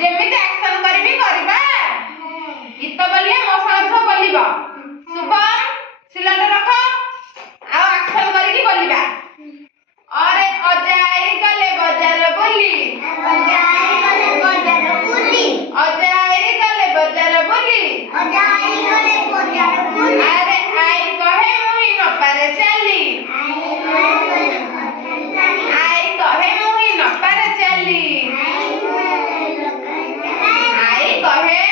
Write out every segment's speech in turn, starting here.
जेमिति action करबी करबा गीत बोलिए मो साथ बोलिबो शुभ सिलेंडर रख आ एक्शन करके बोलिबा अरे अजाई गले बाजार बोली अजाई गले बाजार बोली अजाई गले बाजार बोली अजाई गले बाजार बोली अरे आई कहे मुही न पारे चली आई कहे मुही न पारे चली आई कहे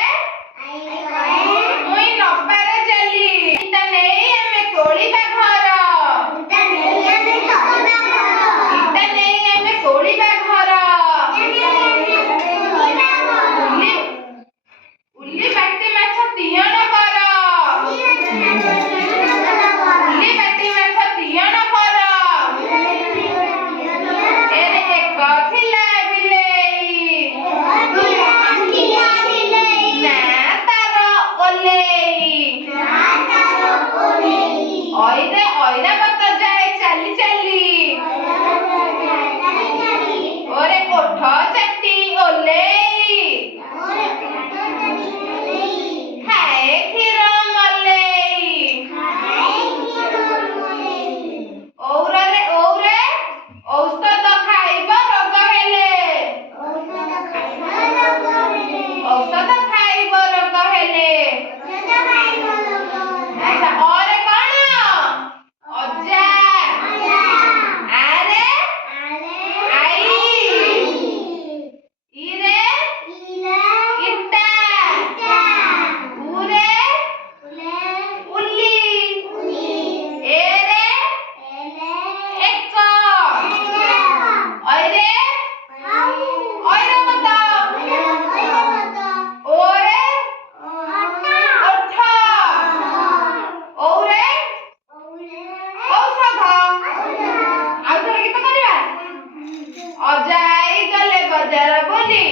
मुही न पारे चली इता नहीं हमें कोळीबा घर इता नहीं हमें कोळीबा घर उल्ली बाटी माछ तियण कर उल्ली बाटी माछ तियण कर एरे एक थिला बिलेई ना तार ओलेई ओइरे ओइरा बत जाए चली चली ओरे कोठ चट्टी ओलेई खाए खीर मलेई औरे औषध खाइब रोग हेले औषध खाइब रोग हेले अच्छा और कौन अजा आरे आई इरे इट्टा उरे उल्ली एरे एक ओइरे ओइरे बता ओरे ओठ औरे औषध आउ थोड़े गीत करिबा अजाई गले बाजार बोली